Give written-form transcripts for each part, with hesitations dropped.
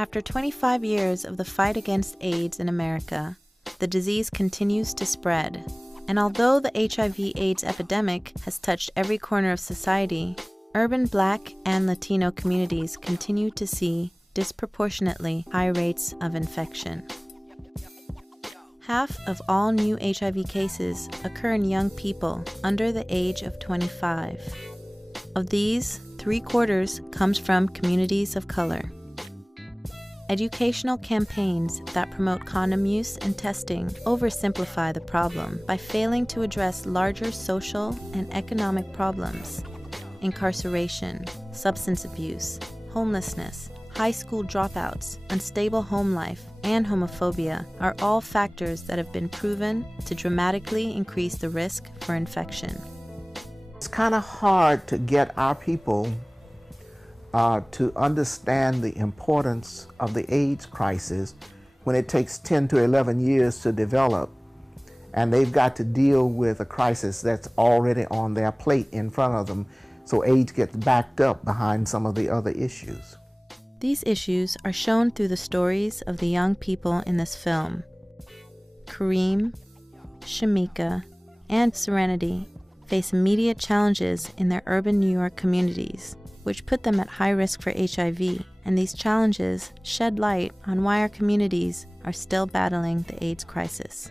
After 25 years of the fight against AIDS in America, the disease continues to spread. And although the HIV/AIDS epidemic has touched every corner of society, urban Black and Latino communities continue to see disproportionately high rates of infection. Half of all new HIV cases occur in young people under the age of 25. Of these, 3/4 comes from communities of color. Educational campaigns that promote condom use and testing oversimplify the problem by failing to address larger social and economic problems. Incarceration, substance abuse, homelessness, high school dropouts, unstable home life, and homophobia are all factors that have been proven to dramatically increase the risk for infection. It's kind of hard to get our people to understand the importance of the AIDS crisis when it takes 10 to 11 years to develop, and they've got to deal with a crisis that's already on their plate in front of them, so AIDS gets backed up behind some of the other issues. These issues are shown through the stories of the young people in this film. Kareem, Shamika, and Serenity face immediate challenges in their urban New York communities, which put them at high risk for HIV, and these challenges shed light on why our communities are still battling the AIDS crisis.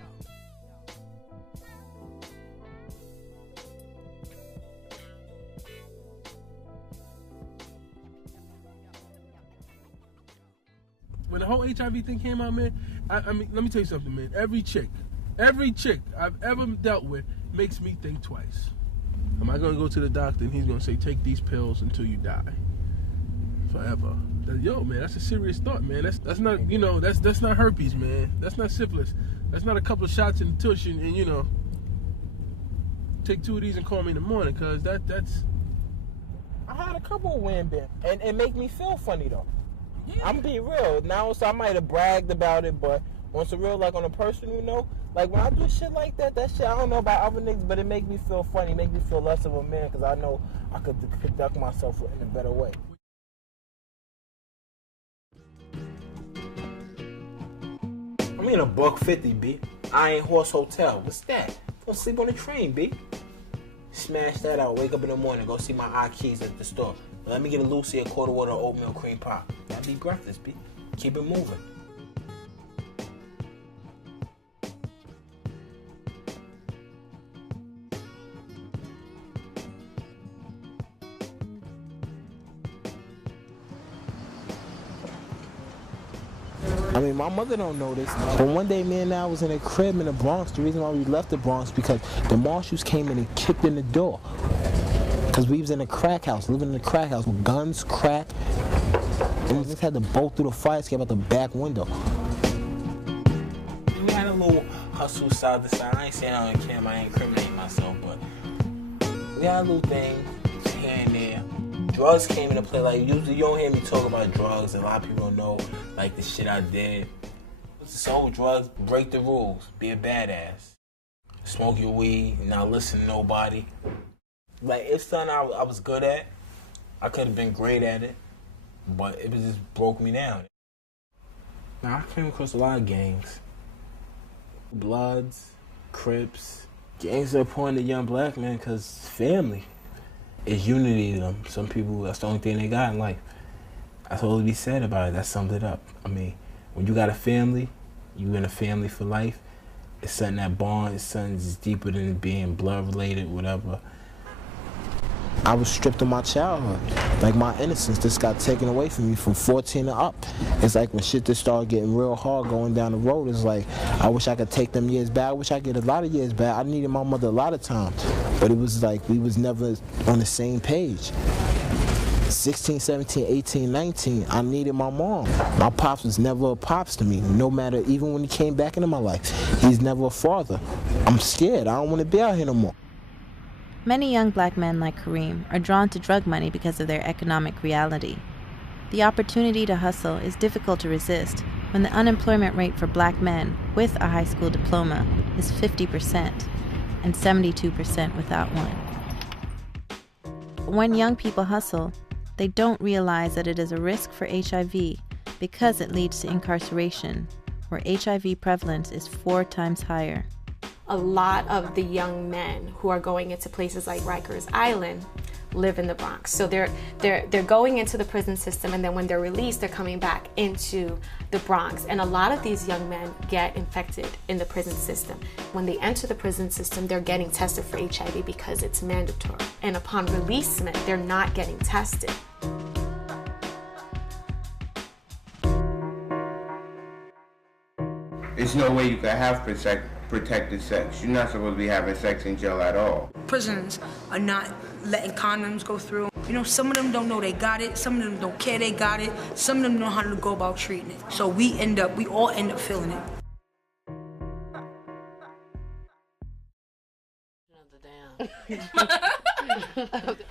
When the whole HIV thing came out, man, I mean, let me tell you something, man. Every chick I've ever dealt with makes me think twice. Am I going to go to the doctor and he's going to say, take these pills until you die? Forever. Yo, man, that's a serious thought, man. That's not, that's not herpes, man. That's not syphilis. That's not a couple of shots in the tush and take 2 of these and call me in the morning, because that's... I had a couple of wham bam, and it make me feel funny, though. Yeah. I'm being real. Now, so I might have bragged about it, but on some real, like on a personal note, like when I do shit like that shit, I don't know about other niggas, but it make me feel funny, make me feel less of a man, because I know I could conduct myself in a better way. I'm in a $150, B. Iron Horse Hotel. What's that? Go sleep on the train, B. Smash that out. Wake up in the morning. Go see my keys at the store. Let me get a Lucy, a quarter water, oatmeal cream pie. That'd be breakfast, B. Keep it moving. I mean, my mother don't know this, but one day me and I was in a crib in the Bronx. The reason why we left the Bronx because the marshals came in and kicked in the door. Because we was in a crack house, living in a crack house with guns, crack, and we just had to bolt through the fire escape out the back window. We had a little hustle side to side. I ain't saying I don't care, I ain't incriminating myself, but we had a little thing here and there. Drugs came into play. Like, usually you don't hear me talk about drugs, and a lot of people don't know, like, the shit I did. So drugs, break the rules, be a badass. Smoke your weed, not listen to nobody. Like, it's something I was good at. I could have been great at it, but it just broke me down. Now, I came across a lot of gangs. Bloods, Crips. Gangs are appointed young black men because family. It's unity to them. Some people, that's the only thing they got in life. That's all to be said about it. That sums it up. I mean, when you got a family, you in a family for life. It's something that bond, it's something that's deeper than being blood related, whatever. I was stripped of my childhood. Like, my innocence just got taken away from me from 14 and up. It's like when shit just started getting real hard going down the road, it's like, I wish I could take them years back. I wish I could get a lot of years back. I needed my mother a lot of times. But it was like we was never on the same page. 16, 17, 18, 19, I needed my mom. My pops was never a pops to me, no matter, even when he came back into my life. He's never a father. I'm scared. I don't want to be out here no more. Many young black men like Kareem are drawn to drug money because of their economic reality. The opportunity to hustle is difficult to resist when the unemployment rate for black men with a high school diploma is 50% and 72% without one. When young people hustle, they don't realize that it is a risk for HIV because it leads to incarceration, where HIV prevalence is 4 times higher. A lot of the young men who are going into places like Rikers Island live in the Bronx. So they're going into the prison system, and then when they're released, they're coming back into the Bronx. And a lot of these young men get infected in the prison system. When they enter the prison system, they're getting tested for HIV because it's mandatory. And upon releasement, they're not getting tested. There's no way you can have protected sex. You're not supposed to be having sex in jail at all. Prisons are not letting condoms go through. You know, some of them don't know they got it, some of them don't care they got it, some of them know how to go about treating it. So we all end up feeling it.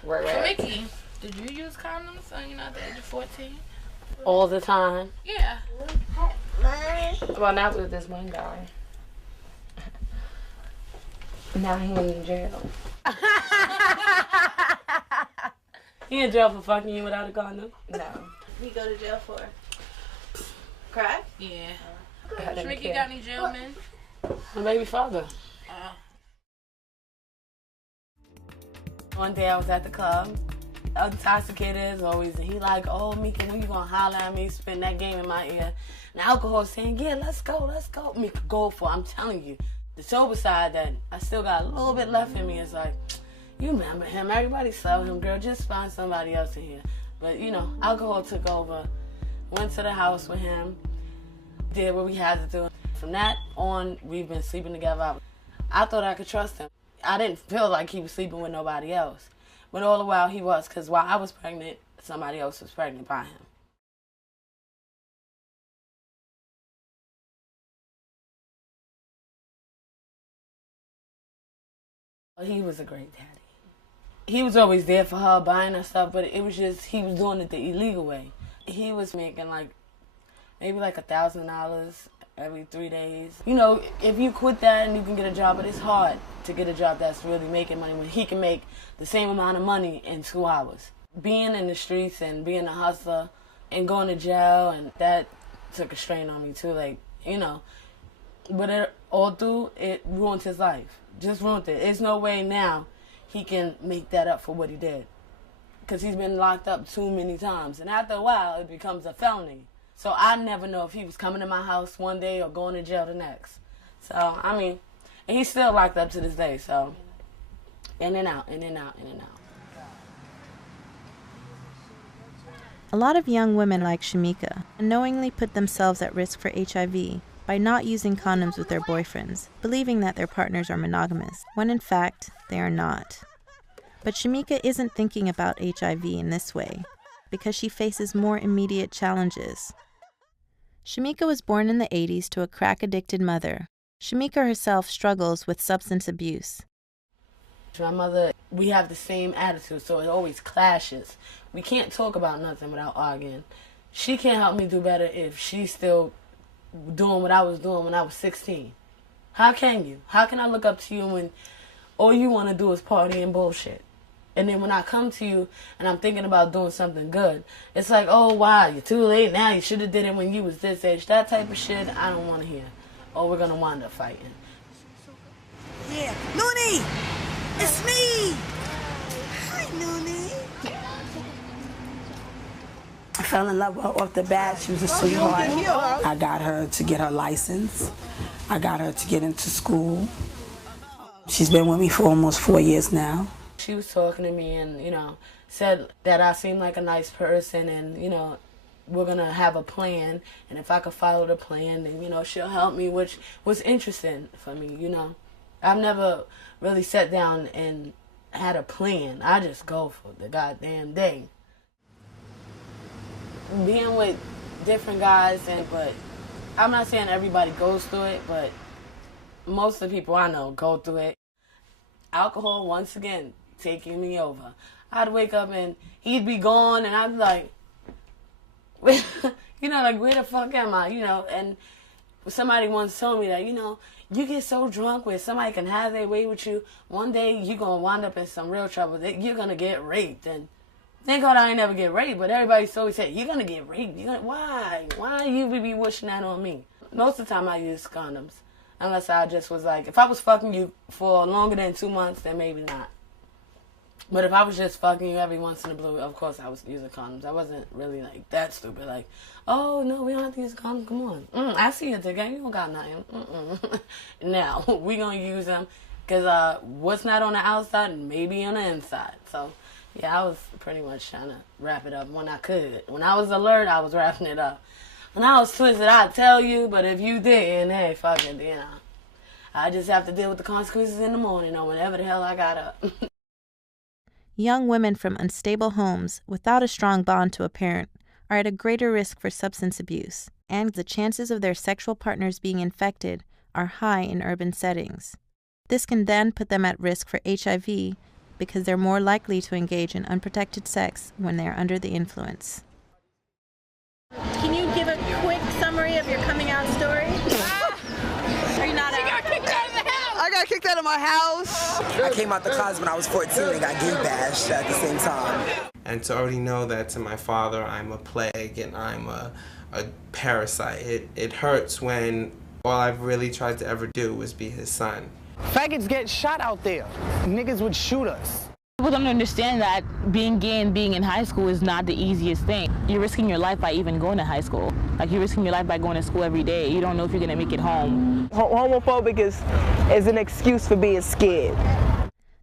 Right. Mickey, did you use condoms when you're at the age of 14? All the time. Yeah. Well, not with this one guy. Now he in jail. He in jail for fucking you without a condom? No. You go to jail for crack? Yeah. Mickey got any jail men? My baby father. One day I was at the club. Intoxicated as always, and he like, oh, Mika, when you gonna holler at me, spit that game in my ear. And alcohol saying, yeah, let's go. Mika, go for it. I'm telling you. The sober side that I still got a little bit left in me is like, you remember him, everybody saw him, girl, just find somebody else in here. But, you know, alcohol took over. Went to the house with him, did what we had to do. From that on, we've been sleeping together. I thought I could trust him. I didn't feel like he was sleeping with nobody else. But all the while he was, because while I was pregnant, somebody else was pregnant by him. He was a great daddy. He was always there for her, buying her stuff, but it was just, he was doing it the illegal way. He was making maybe $1,000 every 3 days. You know, if you quit that and you can get a job, but it's hard to get a job that's really making money when he can make the same amount of money in 2 hours. Being in the streets and being a hustler and going to jail, and that took a strain on me too, but it ruined his life. Just ruined it. There's no way now he can make that up for what he did, because he's been locked up too many times, and after a while it becomes a felony. So I never know if he was coming to my house one day or going to jail the next. So, I mean, and he's still locked up to this day, so in and out, in and out, in and out. A lot of young women like Shamika unknowingly put themselves at risk for HIV by not using condoms with their boyfriends, believing that their partners are monogamous, when in fact, they are not. But Shamika isn't thinking about HIV in this way, because she faces more immediate challenges. Shamika was born in the 80s to a crack-addicted mother. Shamika herself struggles with substance abuse. My mother, we have the same attitude, so it always clashes. We can't talk about nothing without arguing. She can't help me do better if she's still doing what I was doing when I was 16. How can you? How can I look up to you when all you want to do is party and bullshit? And then when I come to you and I'm thinking about doing something good, it's like, oh, wow, you're too late now. You should have did it when you was this age. That type of shit, I don't want to hear. Or we're going to wind up fighting. Yeah, Noonie! It's me! Hi, Noonie! I fell in love with her off the bat. She was a sweetheart. I got her to get her license. I got her to get into school. She's been with me for almost 4 years now. She was talking to me and, said that I seemed like a nice person and, we're going to have a plan. And if I could follow the plan, then, she'll help me, which was interesting for me, I've never really sat down and had a plan. I just go for the goddamn thing. Being with different guys, but I'm not saying everybody goes through it, but most of the people I know go through it. Alcohol, once again, taking me over. I'd wake up and he'd be gone, and I'd be like, where the fuck am I? And somebody once told me that, you get so drunk where somebody can have their way with you, one day you're going to wind up in some real trouble. You're going to get raped. And Thank God I ain't never get raped, but everybody always say, you're gonna get raped. Why? Why you be wishing that on me? Most of the time I use condoms. Unless I just was like, if I was fucking you for longer than 2 months, then maybe not. But if I was just fucking you every once in a blue, of course I was using condoms. I wasn't really like that stupid. Like, oh no, we don't have to use condoms. Come on. I see your dick. You don't got nothing. Now, we gonna use them because what's not on the outside may be on the inside. So, yeah, I was pretty much trying to wrap it up when I could. When I was alert, I was wrapping it up. When I was twisted, I'd tell you, but if you didn't, hey, fuck it, you know. I just have to deal with the consequences in the morning or whenever the hell I got up. Young women from unstable homes without a strong bond to a parent are at a greater risk for substance abuse, and the chances of their sexual partners being infected are high in urban settings. This can then put them at risk for HIV because they're more likely to engage in unprotected sex when they are under the influence. Can you give a quick summary of your coming out story? Are you not out? I got kicked out of my house. I came out the closet when I was 14 and got gay bashed at the same time. And to already know that to my father I'm a plague and I'm a parasite, it hurts when all I've really tried to ever do was be his son. Faggots get shot out there. Niggas would shoot us. People don't understand that being gay and being in high school is not the easiest thing. You're risking your life by even going to high school. Like, you're risking your life by going to school every day. You don't know if you're going to make it home. Homophobic is an excuse for being scared.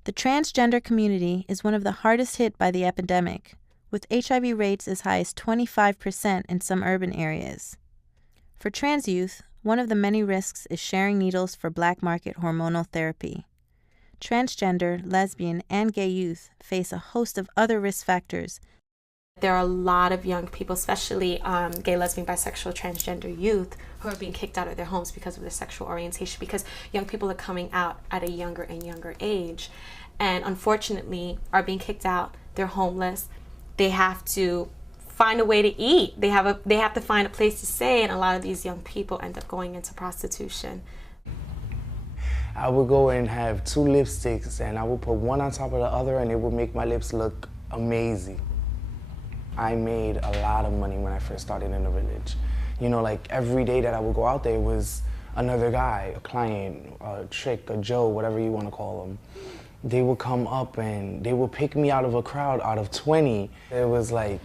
The transgender community is one of the hardest hit by the epidemic, with HIV rates as high as 25% in some urban areas. For trans youth, one of the many risks is sharing needles for black market hormonal therapy. Transgender, lesbian, and gay youth face a host of other risk factors. There are a lot of young people, especially gay, lesbian, bisexual, transgender youth, who are being kicked out of their homes because of their sexual orientation, because young people are coming out at a younger and younger age, and unfortunately are being kicked out. They're homeless. They have to find a way to eat. They have to find a place to stay, and a lot of these young people end up going into prostitution. I would go and have 2 lipsticks and I would put one on top of the other and it would make my lips look amazing. I made a lot of money when I first started in the village. You know, like every day that I would go out there was another guy, a client, a chick, a Joe, whatever you want to call them. They would come up and they would pick me out of a crowd out of 20. It was like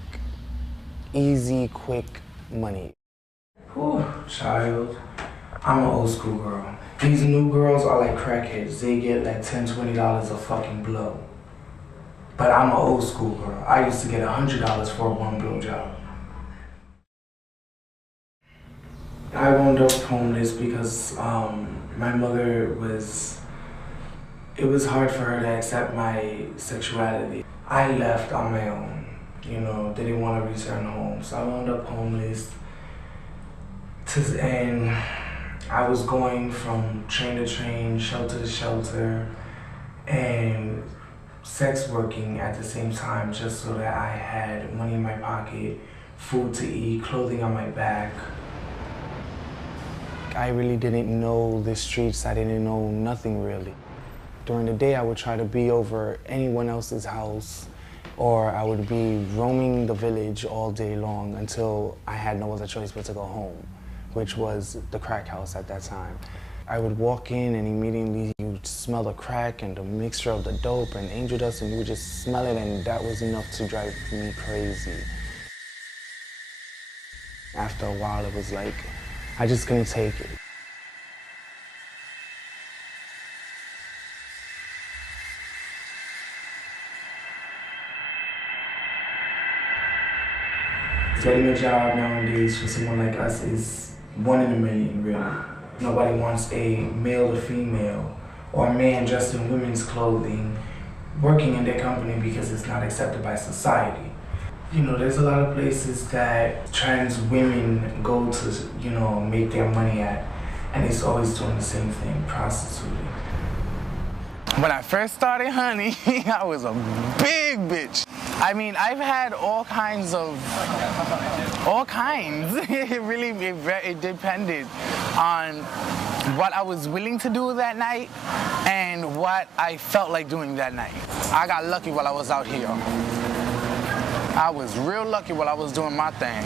easy, quick money. Whew, child, I'm an old school girl. These new girls are like crackheads. They get like $10, $20 a fucking blow. But I'm an old school girl. I used to get $100 for one blow job. I wound up homeless because my mother it was hard for her to accept my sexuality. I left on my own, you know, didn't want to return home. So I wound up homeless. And I was going from train to train, shelter to shelter, and sex working at the same time just so that I had money in my pocket, food to eat, clothing on my back. I really didn't know the streets. I didn't know nothing really. During the day, I would try to be over anyone else's house, or I would be roaming the village all day long until I had no other choice but to go home, which was the crack house at that time. I would walk in and immediately you smell the crack and the mixture of the dope and angel dust, and you would just smell it, and that was enough to drive me crazy. After a while, it was like, I just couldn't take it. Getting a job nowadays for someone like us is 1 in a million, really. Nobody wants a male to female or a man dressed in women's clothing working in their company because it's not accepted by society. You know, there's a lot of places that trans women go to, you know, make their money at, and it's always doing the same thing, prostituting. When I first started, honey, I was a big bitch. I mean, I've had all kinds. It depended on what I was willing to do that night and what I felt like doing that night. I got lucky while I was out here. I was real lucky while I was doing my thing.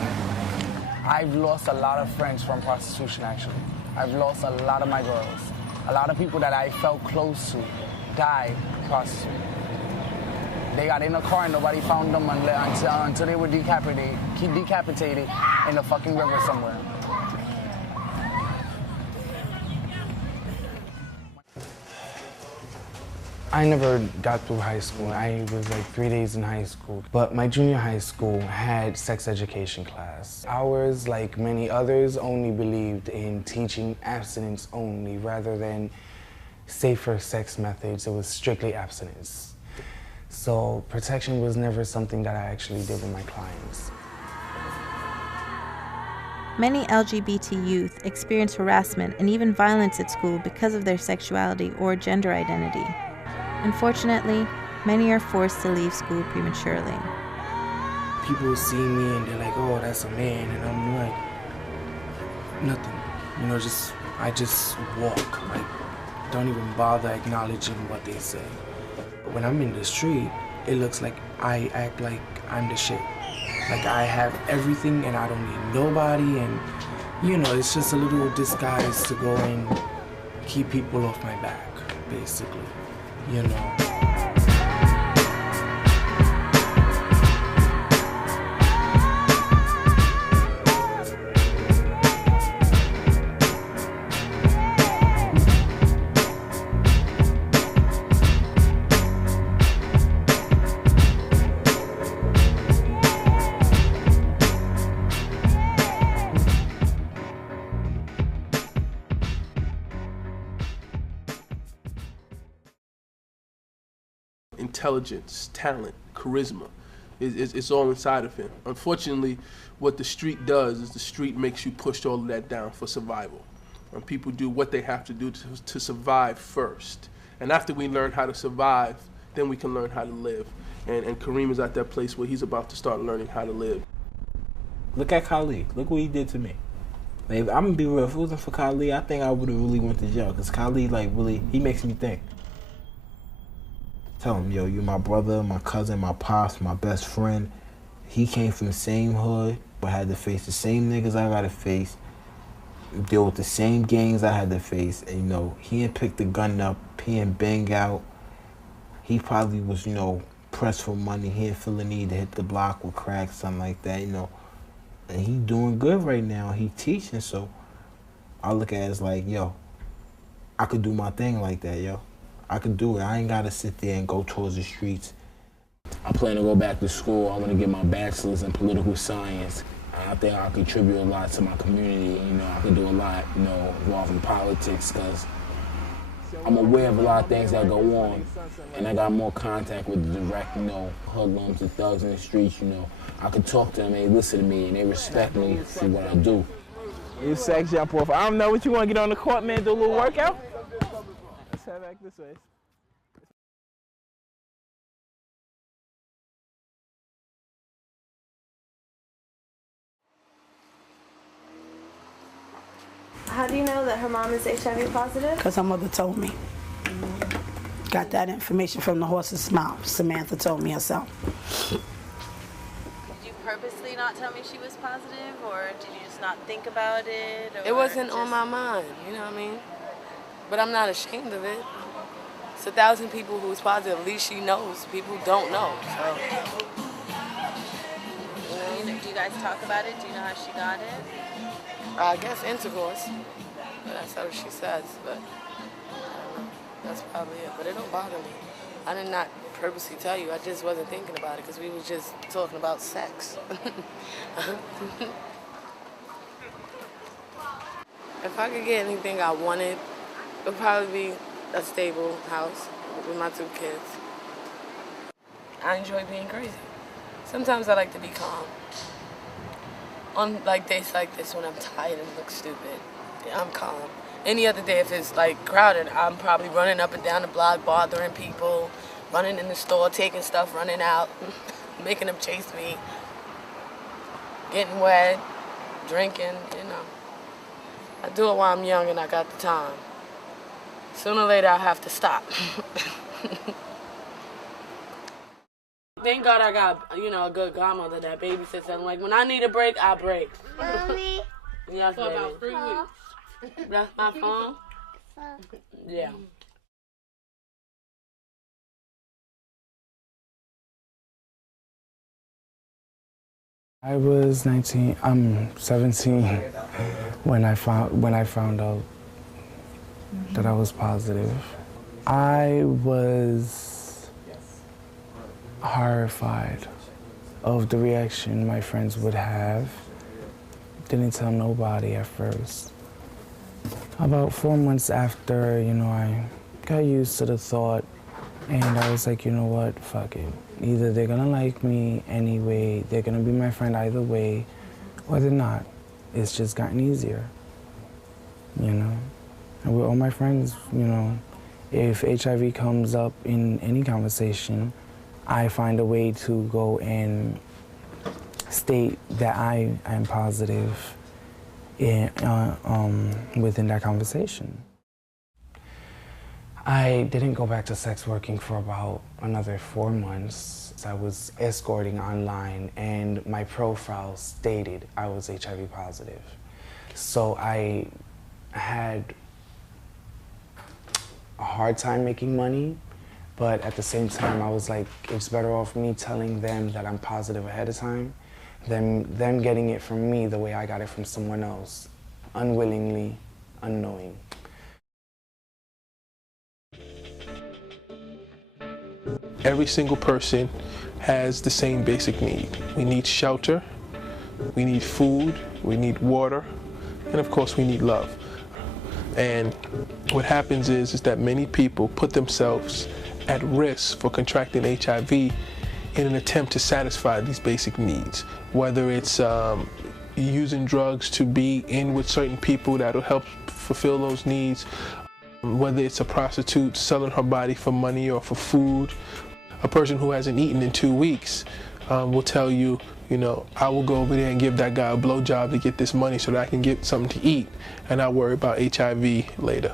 I've lost a lot of friends from prostitution, actually. I've lost a lot of my girls. A lot of people that I felt close to died prostituting. They got in a car and nobody found them until they were decapitated in a fucking river somewhere. I never got through high school. I was like 3 days in high school. But my junior high school had sex education class. Ours, like many others, only believed in teaching abstinence only rather than safer sex methods. It was strictly abstinence. So protection was never something that I actually did with my clients. Many LGBT youth experience harassment and even violence at school because of their sexuality or gender identity. Unfortunately, many are forced to leave school prematurely. People see me and they're like, oh, that's a man, and I'm like, nothing. You know, I just walk. Like, don't even bother acknowledging what they say. But when I'm in the street, it looks like I act like I'm the shit. Like I have everything and I don't need nobody, and you know, it's just a little disguise to go and keep people off my back, basically. You know. Intelligence, talent, charisma. It's all inside of him. Unfortunately, what the street does is the street makes you push all of that down for survival. And people do what they have to do to survive first. And after we learn how to survive, then we can learn how to live. And Kareem is at that place where he's about to start learning how to live. Look at Khalid. Look what he did to me. Like, I'm gonna be real. If it wasn't for Khalid, I think I would have really went to jail. Because Khalid, like, really, he makes me think. Tell him, yo, you're my brother, my cousin, my pops, my best friend. He came from the same hood, but had to face the same niggas I gotta face, deal with the same gangs I had to face. And, you know, he didn't pick the gun up, he didn't bang out. He probably was, you know, pressed for money. He didn't feel the need to hit the block with crack, something like that, you know. And he doing good right now. He teaching, so I look at it as like, yo, I could do my thing like that, yo. I could do it. I ain't gotta sit there and go towards the streets. I plan to go back to school. I want to get my bachelor's in political science. I think I contribute a lot to my community. You know, I can do a lot, you know, involving politics, because I'm aware of a lot of things that go on, and I got more contact with the direct, you know, hoodlums and thugs in the streets. You know, I can talk to them, they listen to me, and they respect me for what I do. You sex jump off. I don't know what you want to get on the court, man. Do a little workout. Let's head back this way. How do you know that her mom is HIV positive? Because her mother told me. Got that information from the horse's mouth. Samantha told me herself. Did you purposely not tell me she was positive, or did you just not think about it? Or it wasn't on my mind, you know what I mean? But I'm not ashamed of it. It's 1,000 people who's positive. At least she knows. People don't know. So. Do you guys talk about it? Do you know how she got it? I guess intercourse. That's how she says, but I don't know. That's probably it. But it don't bother me. I did not purposely tell you. I just wasn't thinking about it because we was just talking about sex. If I could get anything I wanted, it would probably be a stable house with my 2 kids. I enjoy being crazy. Sometimes I like to be calm. On like days like this when I'm tired and look stupid, I'm calm. Any other day if it's like crowded, I'm probably running up and down the block, bothering people, running in the store, taking stuff, running out, making them chase me, getting wet, drinking, you know. I do it while I'm young and I got the time. Sooner or later I have to stop. Thank God I got, a good godmother that babysits. And like when I need a break, I break. Mommy. Yes, For baby. about 3 weeks. That's my phone? Yeah. I was 17 when I found out that I was positive. I was horrified of the reaction my friends would have. Didn't tell nobody at first. About 4 months after, I got used to the thought, and I was like, you know what, fuck it. Either they're gonna like me anyway, they're gonna be my friend either way, or they're not. It's just gotten easier, And with all my friends, if HIV comes up in any conversation, I find a way to go and state that I am positive within that conversation. I didn't go back to sex working for about another 4 months. I was escorting online and my profile stated I was HIV positive. So I had a hard time making money, but at the same time I was like, it's better off me telling them that I'm positive ahead of time than them getting it from me the way I got it from someone else, unwillingly, unknowing. Every single person has the same basic need. We need shelter, we need food, we need water, and of course we need love. And what happens is that many people put themselves at risk for contracting HIV in an attempt to satisfy these basic needs, whether it's using drugs to be in with certain people that'll help fulfill those needs, whether it's a prostitute selling her body for money or for food. A person who hasn't eaten in 2 weeks will tell you, I will go over there and give that guy a blowjob to get this money so that I can get something to eat, and I'll worry about HIV later.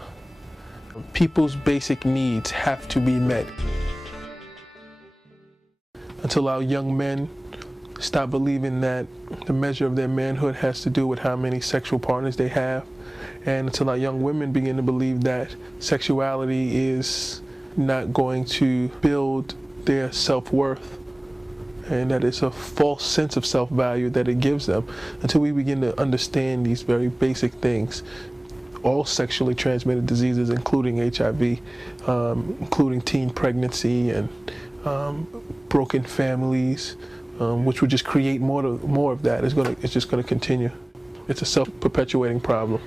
People's basic needs have to be met. Until our young men stop believing that the measure of their manhood has to do with how many sexual partners they have, and until our young women begin to believe that sexuality is not going to build their self-worth, and that it's a false sense of self-value that it gives them, until we begin to understand these very basic things. All sexually transmitted diseases, including HIV, including teen pregnancy and broken families, which would just create more of that. It's just going to continue. It's a self-perpetuating problem.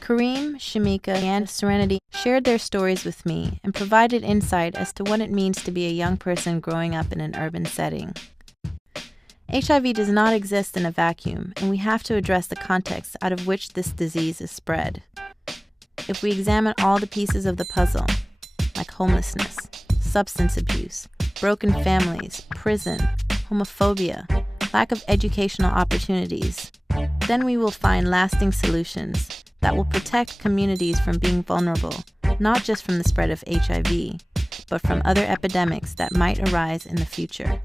Kareem, Shamika, and Serenity shared their stories with me and provided insight as to what it means to be a young person growing up in an urban setting. HIV does not exist in a vacuum, and we have to address the context out of which this disease is spread. If we examine all the pieces of the puzzle, like homelessness, substance abuse, broken families, prison, homophobia, lack of educational opportunities, then we will find lasting solutions that will protect communities from being vulnerable, not just from the spread of HIV, but from other epidemics that might arise in the future.